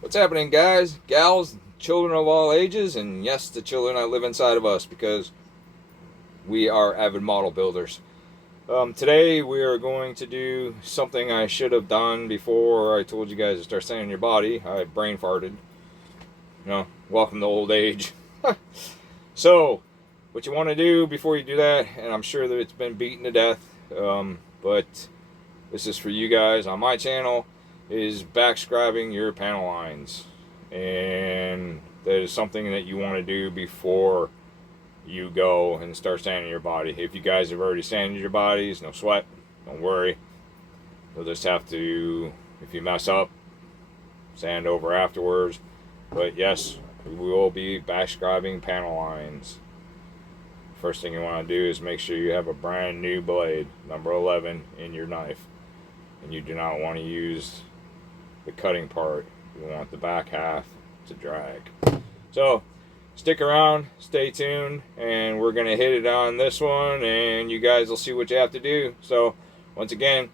What's happening, guys, gals, children of all ages, and yes, the children that live inside of us, because we are avid model builders. Today we are going to do something I should have done before I told you guys to start sanding your body. I brain farted. Welcome to old age. So, what you want to do before you do that, and I'm sure that it's been beaten to death, but this is for you guys on my channel, is back scribing your panel lines. And that is something that you want to do before you go and start sanding your body. If you guys have already sanded your bodies, no sweat, don't worry. You'll just have to, if you mess up, sand over afterwards. But yes, we will be back scribing panel lines. First thing you want to do is make sure you have a brand new blade, number 11, in your knife. And you do not want to use the cutting part. You want the back half to drag. So stick around, stay tuned, and we're gonna hit it on this one, and you guys will see what you have to do. So once again,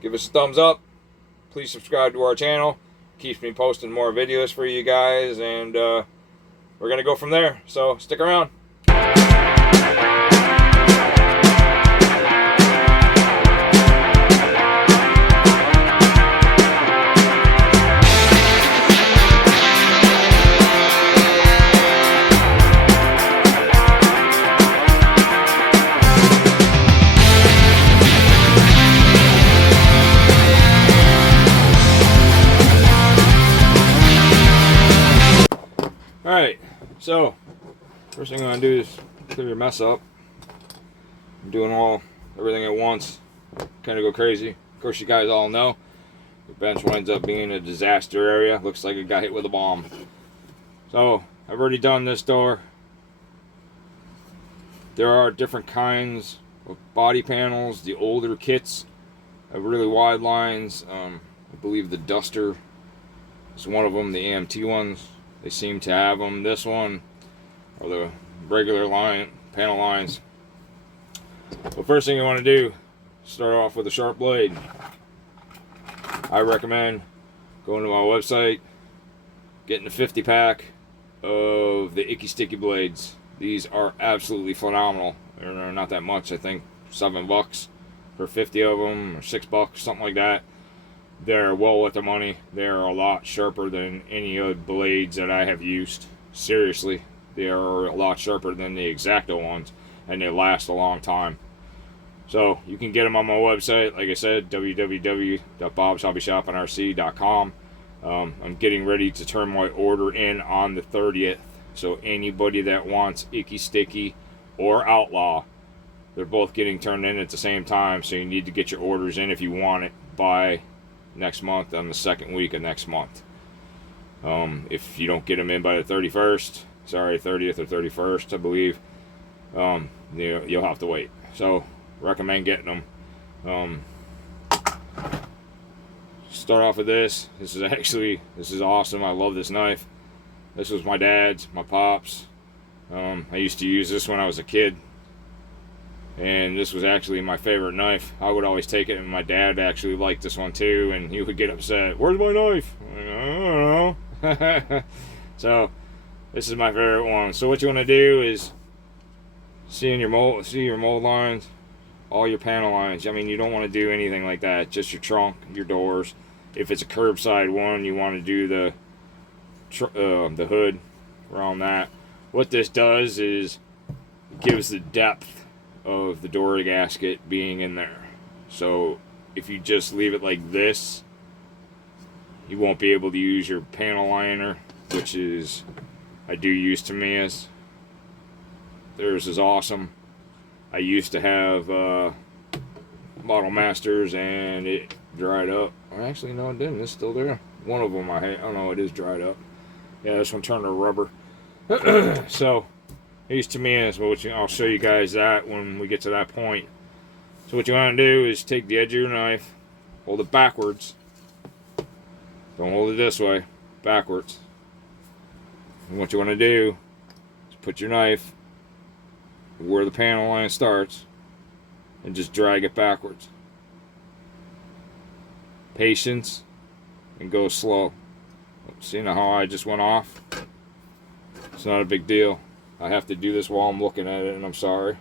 give us a thumbs up, please subscribe to our channel, keeps me posting more videos for you guys, and we're gonna go from there. So stick around. Alright, so first thing I'm going to do is clear your mess up. I'm doing everything at once, kind of go crazy. Of course, you guys all know the bench winds up being a disaster area. Looks like it got hit with a bomb. So I've already done this door. There are different kinds of body panels. The older kits have really wide lines. I believe the Duster is one of them, the AMT ones. They seem to have them. This one, or the regular panel lines. The first thing you want to do, start off with a sharp blade. I recommend going to my website, getting a 50 pack of the Icky Sticky blades. These are absolutely phenomenal. They're not that much, I think $7 for 50 of them, or $6, something like that. They're well worth the money. They're a lot sharper than any of the blades that I have used. Seriously, they are a lot sharper than the X-Acto ones, and they last a long time. So you can get them on my website, like I said, www.bobshobbyshopanrc.com. I'm getting ready to turn my order in on the 30th. So anybody that wants Icky Sticky or Outlaw, they're both getting turned in at the same time. So you need to get your orders in if you want it by next month, on the second week of next month. If you don't get them in by the 31st, 30th or 31st, I believe, you'll have to wait. So recommend getting them. Start off with this. This is awesome. I love this knife. This was my dad's, my pop's. I used to use this when I was a kid, and this was actually my favorite knife. I would always take it, and my dad actually liked this one too, and he would get upset. Where's my knife? I don't know. So this is my favorite one. So what you want to do is see your mold lines, all your panel lines. I mean, you don't want to do anything like that, just your trunk, your doors. If it's a curbside one, you want to do the hood around that. What this does is it gives the depth of the door gasket being in there. So if you just leave it like this, you won't be able to use your panel liner, which is, I do use Tamiya's. Theirs is awesome. I used to have Model Masters, and it dried up. Actually, no, it didn't. It's still there. One of them it is dried up. Yeah, this one turned to rubber. So these Tamiya's, but I'll show you guys that when we get to that point. So what you want to do is take the edge of your knife, hold it backwards. Don't hold it this way, backwards. And what you want to do is put your knife where the panel line starts and just drag it backwards. Patience and go slow. See now how I just went off? It's not a big deal. I have to do this while I'm looking at it, and I'm sorry.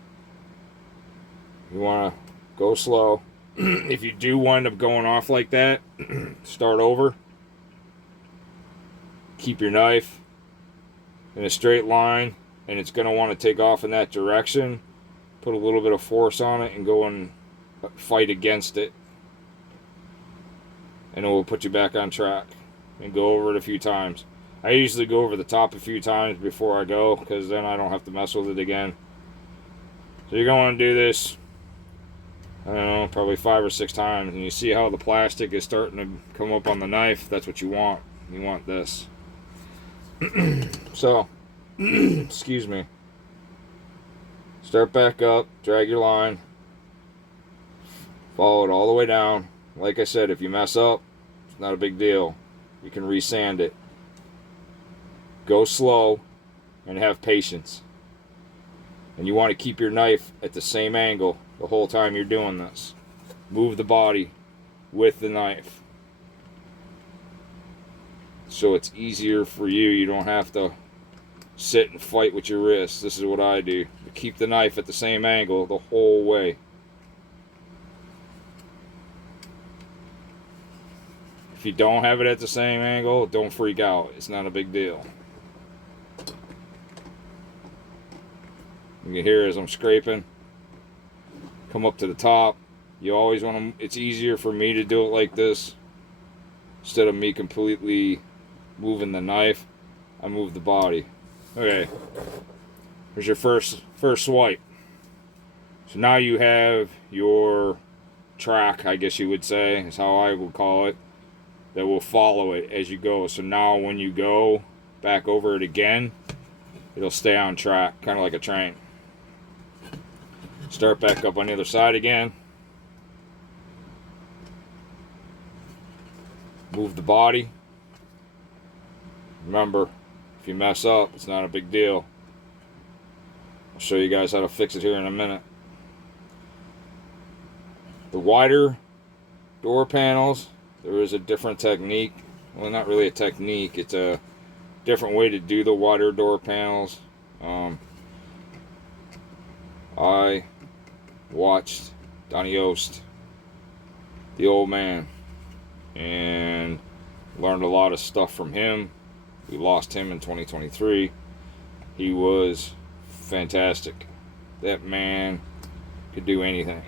You want to go slow. If you do wind up going off like that, start over. Keep your knife in a straight line, and it's going to want to take off in that direction. Put a little bit of force on it and go and fight against it. And it will put you back on track. And go over it a few times. I usually go over the top a few times before I go, because then I don't have to mess with it again. So you're going to do this, I don't know, probably 5 or 6 times, and you see how the plastic is starting to come up on the knife. That's what you want. You want this. So, excuse me. Start back up, drag your line, follow it all the way down. Like I said, if you mess up, it's not a big deal. You can resand it. Go slow and have patience. And you want to keep your knife at the same angle the whole time you're doing this. Move the body with the knife. So it's easier for you. You don't have to sit and fight with your wrists. This is what I do. Keep the knife at the same angle the whole way. If you don't have it at the same angle, don't freak out. It's not a big deal. You can hear as I'm scraping, come up to the top. You always want to, it's easier for me to do it like this. Instead of me completely moving the knife, I move the body. Okay, here's your first swipe. So now you have your track, I guess you would say, is how I would call it, that will follow it as you go. So now when you go back over it again, it'll stay on track, kind of like a train. Start back up on the other side again. Move the body. Remember, if you mess up, it's not a big deal. I'll show you guys how to fix it here in a minute. The wider door panels, there is a different technique. Well, not really a technique. It's a different way to do the wider door panels. I watched Donnie Yost, the old man, and learned a lot of stuff from him. We lost him in 2023. He was fantastic. That man could do anything.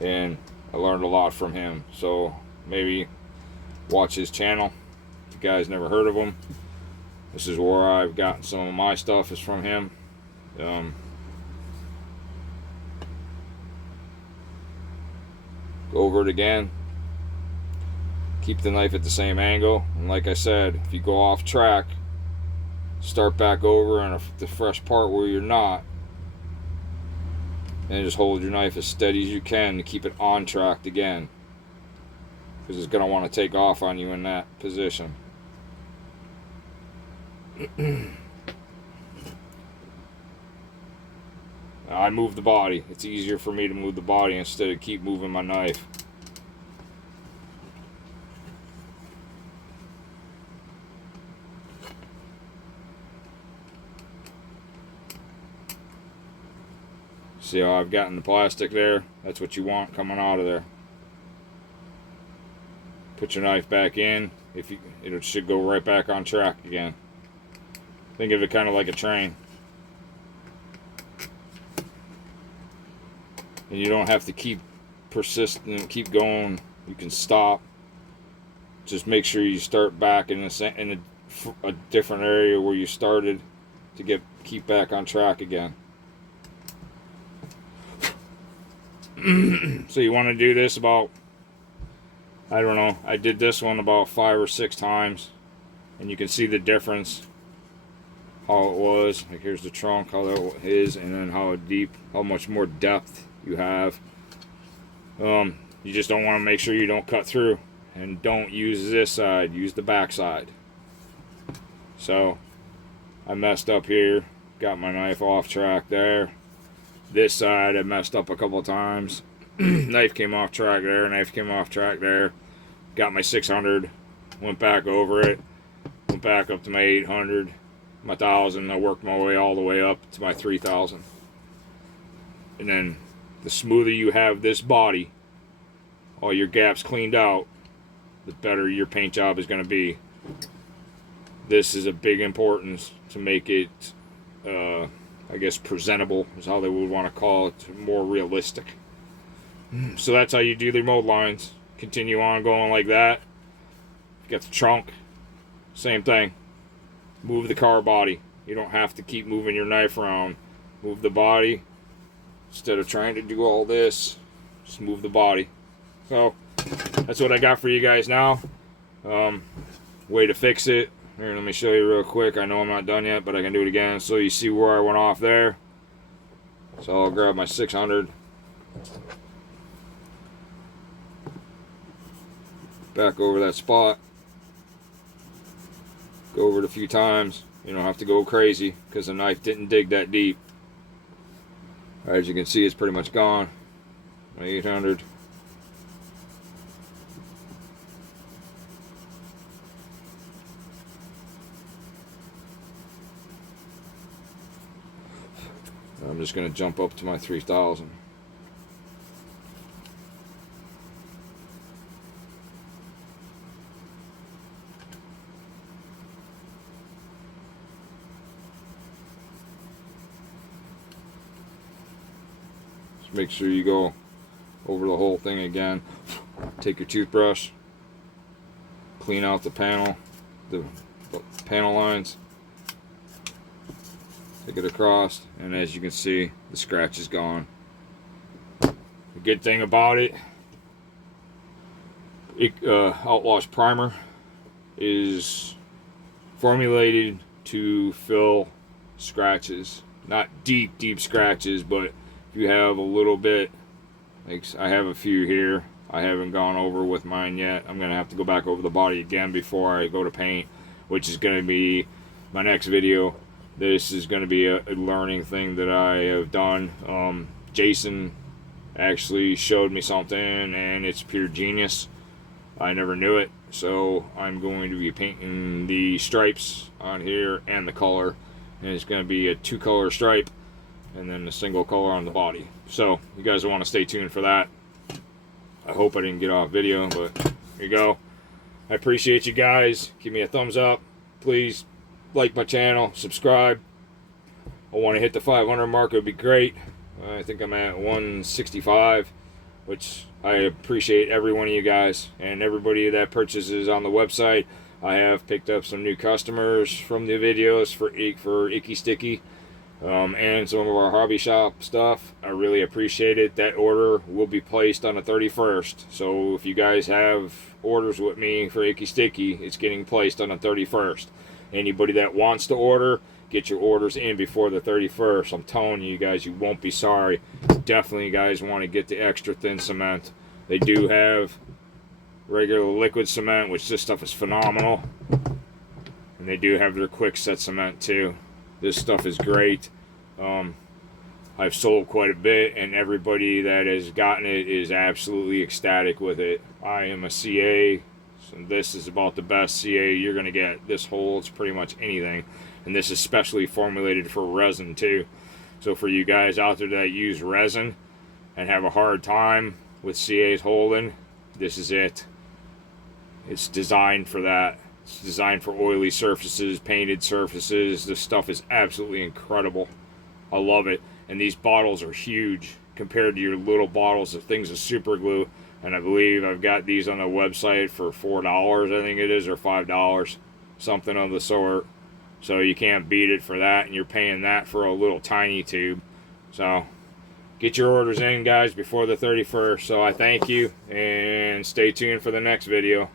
And I learned a lot from him. So maybe watch his channel. If you guys never heard of him, this is where I've gotten some of my stuff is from him. Go over it again. Keep the knife at the same angle. And like I said, if you go off track, start back over on the fresh part where you're not. And just hold your knife as steady as you can to keep it on track again. Because it's going to want to take off on you in that position. I move the body. It's easier for me to move the body instead of keep moving my knife. See how I've gotten the plastic there? That's what you want coming out of there. Put your knife back in. It should go right back on track again. Think of it kind of like a train. And you don't have to keep persistent, keep going. You can stop. Just make sure you start back in a different area where you started to keep back on track again. So you want to do this about, I don't know, I did this one about 5 or 6 times, and you can see the difference, how it was. Like here's the trunk, how that is, and then how much more depth you have. You just don't want to make sure you don't cut through, and don't use this side, use the back side. So I messed up here, got my knife off track there. This side I messed up a couple of times. Knife came off track there, knife came off track there. Got my 600 went back over it, went back up to my 800, my 1,000. I worked my way all the way up to my 3,000. And then the smoother you have this body, all your gaps cleaned out, the better your paint job is going to be. This is a big importance to make it, I guess, presentable is how they would want to call it, more realistic. So that's how you do the mold lines. Continue on going like that. Got the trunk, same thing. Move the car body. You don't have to keep moving your knife around. Move the body. Instead of trying to do all this, just move the body. So that's what I got for you guys now. Way to fix it. Here, let me show you real quick. I know I'm not done yet, but I can do it again so you see where I went off there. So I'll grab my 600. Back over that spot. Go over it a few times. You don't have to go crazy because the knife didn't dig that deep. As you can see, it's pretty much gone. My 800. I'm just going to jump up to my 3,000. Just make sure you go over the whole thing again. Take your toothbrush, clean out the panel, the panel lines. Take it across, and as you can see, the scratch is gone. The good thing about it, Outlaws Primer is formulated to fill scratches. Not deep scratches, but if you have a little bit, like I have a few here, I haven't gone over with mine yet. I'm going to have to go back over the body again before I go to paint, which is going to be my next video. This is going to be a learning thing that I have done. Jason actually showed me something, and it's pure genius. I never knew it, so I'm going to be painting the stripes on here and the color, and it's going to be a 2-color stripe and then a single color on the body. So you guys want to stay tuned for that. I hope I didn't get off video, but here you go. I appreciate you guys. Give me a thumbs up, please. Like my channel, subscribe. I want to hit the 500 mark. It would be great. I think I'm at 165, which I appreciate every one of you guys and everybody that purchases on the website. I have picked up some new customers from the videos for Icky Sticky and some of our hobby shop stuff. I really appreciate it. That order will be placed on the 31st. So if you guys have orders with me for Icky Sticky, it's getting placed on the 31st. Anybody that wants to order, get your orders in before the 31st. I'm telling you guys, you won't be sorry. Definitely, you guys want to get the extra thin cement. They do have regular liquid cement, which this stuff is phenomenal. And they do have their quick set cement too. This stuff is great. I've sold quite a bit, and everybody that has gotten it is absolutely ecstatic with it. I am a CA. And this is about the best CA you're going to get. This holds pretty much anything. And this is specially formulated for resin too. So for you guys out there that use resin and have a hard time with CAs holding, this is it. It's designed for that. It's designed for oily surfaces, painted surfaces. This stuff is absolutely incredible. I love it. And these bottles are huge compared to your little bottles of things of super glue. And I believe I've got these on the website for $4, I think it is, or $5, something of the sort. So you can't beat it for that, and you're paying that for a little tiny tube. So get your orders in, guys, before the 31st. So I thank you, and stay tuned for the next video.